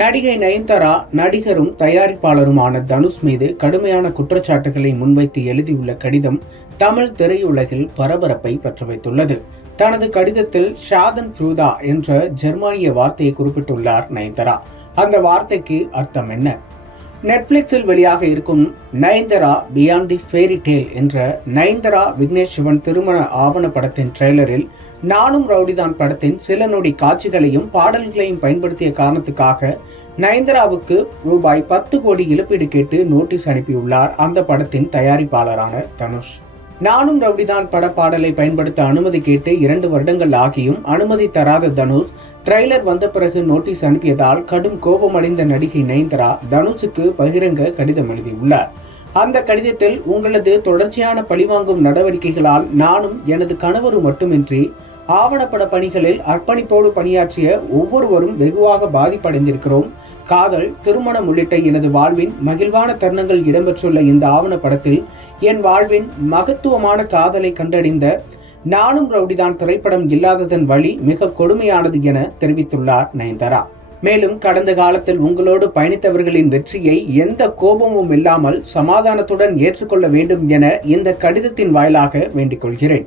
நடிகை நயன்தாரா நடிகரும் தயாரிப்பாளருமான தனுஷ் மீது கடுமையான குற்றச்சாட்டுகளை முன்வைத்து எழுதியுள்ள கடிதம் தமிழ் திரையுலகில் பரபரப்பை பற்ற வைத்துள்ளது. தனது கடிதத்தில் ஷாதன் ஃப்ரூதா என்ற ஜெர்மானிய வார்த்தையை குறிப்பிட்டுள்ளார் நயன்தாரா. அந்த வார்த்தைக்கு அர்த்தம் என்ன? நெட்ஃபிளிக்ஸில் வெளியாக இருக்கும் Nayanthara beyond the fairy tale என்ற நயன்தாரா விக்னேஷ் சிவன் திருமண ஆவண படத்தின் ட்ரெய்லரில் நானும் ரவுடிதான் படத்தின் சில நொடி காட்சிகளையும் பாடல்களையும் பயன்படுத்திய காரணத்துக்காக நயன்தாராவுக்கு ரூபாய் 10 கோடி இழப்பீடு கேட்டு நோட்டீஸ் அனுப்பியுள்ளார் அந்த படத்தின் தயாரிப்பாளரான தனுஷ். நானும் ரவுடிதான் பட பாடலை பயன்படுத்த அனுமதி கேட்டு 2 வருடங்கள் ஆகியும் அனுமதி தராத தனுஷ் ட்ரெய்லர் வந்த பிறகு நோட்டீஸ் அனுப்பியதால் கடும் கோபமடைந்த நடிகை நயன்தாரா தனுஷுக்கு பகிரங்க கடிதம் எழுதியுள்ளார். அந்த கடிதத்தில், உங்களது தொடர்ச்சியான பழிவாங்கும் நடவடிக்கைகளால் நானும் எனது கணவரும் மட்டுமின்றி ஆவணப்பட பணிகளில் அர்ப்பணிப்போடு பணியாற்றிய ஒவ்வொருவரும் வெகுவாக பாதிப்படைந்திருக்கிறோம். காதல், திருமணம் உள்ளிட்ட எனது வாழ்வின் மகிழ்வான தருணங்கள் இடம்பெற்றுள்ள இந்த ஆவணப்படத்தில் என் வாழ்வின் மகத்துவமான காதலை கண்டறிந்த நானும் ரவுடிதான் திரைப்படம் இல்லாததன் வழி மிக கொடுமையானது என தெரிவித்துள்ளார் நயன்தாரா. மேலும், கடந்த காலத்தில் உங்களோடு பயணித்தவர்களின் வெற்றியை எந்த கோபமும் இல்லாமல் சமாதானத்துடன் ஏற்றுக்கொள்ள வேண்டும் என இந்த கடிதத்தின் வாயிலாக வேண்டிக் கொள்கிறேன்.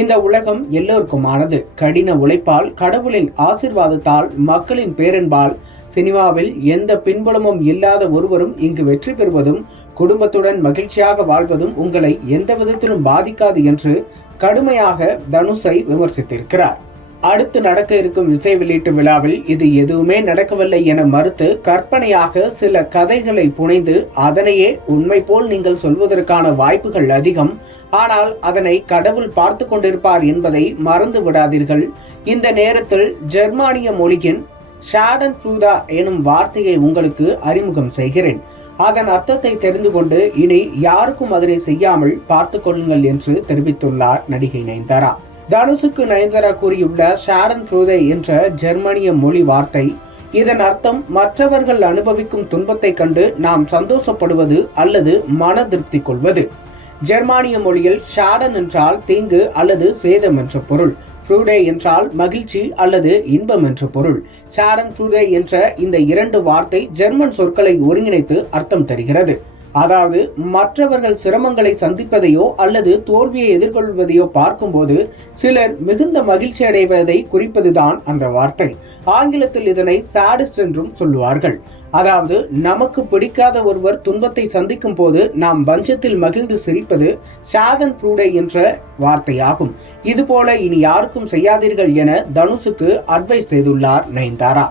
இந்த உலகம் எல்லோருக்குமானது. கடின உழைப்பால், கடவுளின் ஆசீர்வாதத்தால், மக்களின் பேரன்பால் சினிமாவில் எந்த பின்புலமும் இல்லாத ஒருவரும் இங்கு வெற்றி பெறுவதும் குடும்பத்துடன் மகிழ்ச்சியாக வாழ்வதும் உங்களை எந்த விதத்திலும் பாதிக்காது என்று கடுமையாக தனுஷை விமர்சித்திருக்கிறார். அடுத்து நடக்க இருக்கும் இசை வெளியீட்டு விழாவில் இது எதுவுமே நடக்கவில்லை என மறுத்து கற்பனையாக சில கதைகளை புனைந்து அதனையே உண்மை போல் நீங்கள் சொல்வதற்கான வாய்ப்புகள் அதிகம். ஆனால் அதனை கடவுள் பார்த்து கொண்டிருப்பார் என்பதை மறந்து விடாதீர்கள். இந்த நேரத்தில் ஜெர்மானிய மொழியின் ஷாடன் ஃப்ரூதா எனும் வார்த்தையை உங்களுக்கு அறிமுகம் செய்கிறேன். அதன் அர்த்தத்தை தெரிந்து கொண்டு இனி யாருக்கும் அதனை செய்யாமல் பார்த்து கொள்ளுங்கள் என்று தெரிவித்துள்ளார் நடிகை நயன்தாரா. தனுஷுக்கு நயன்தாரா கூறியுள்ள ஷாடன் ஃப்ரூதே என்ற ஜெர்மானிய மொழி வார்த்தை, இதன் அர்த்தம் மற்றவர்கள் அனுபவிக்கும் துன்பத்தை கண்டு நாம் சந்தோஷப்படுவது அல்லது மன திருப்தி கொள்வது. ஜெர்மானிய மொழியில் ஷாடன் என்றால் தீங்கு அல்லது சேதம் என்ற பொருள். ஃப்ரூடே என்றால் மகிழ்ச்சி அல்லது இன்பம் என்ற பொருள். ஷாடன் ஃப்ரூடே என்ற இந்த 2 வார்த்தை ஜெர்மன் சொற்களை ஒருங்கிணைத்து அர்த்தம் தருகிறது. அதாவது, மற்றவர்கள் சிரமங்களை சந்திப்பதையோ அல்லது தோல்வியை எதிர்கொள்வதையோ பார்க்கும்போது சிலர் மிகுந்த மகிழ்ச்சி அடைவதை குறிப்பதுதான் அந்த வார்த்தை. ஆங்கிலத்தில் இதனை சாடிஸ்ட் என்றும் சொல்லுவார்கள். அதாவது, நமக்கு பிடிக்காத ஒருவர் துன்பத்தை சந்திக்கும் போது நாம் பஞ்சத்தில் மகிழ்ந்து சிரிப்பது ஷாடன் ஃப்ரூடே என்ற வார்த்தையாகும். இதுபோல இனி யாருக்கும் செய்யாதீர்கள் என தனுஷுக்கு அட்வைஸ் செய்துள்ளார் நயன்தாரா.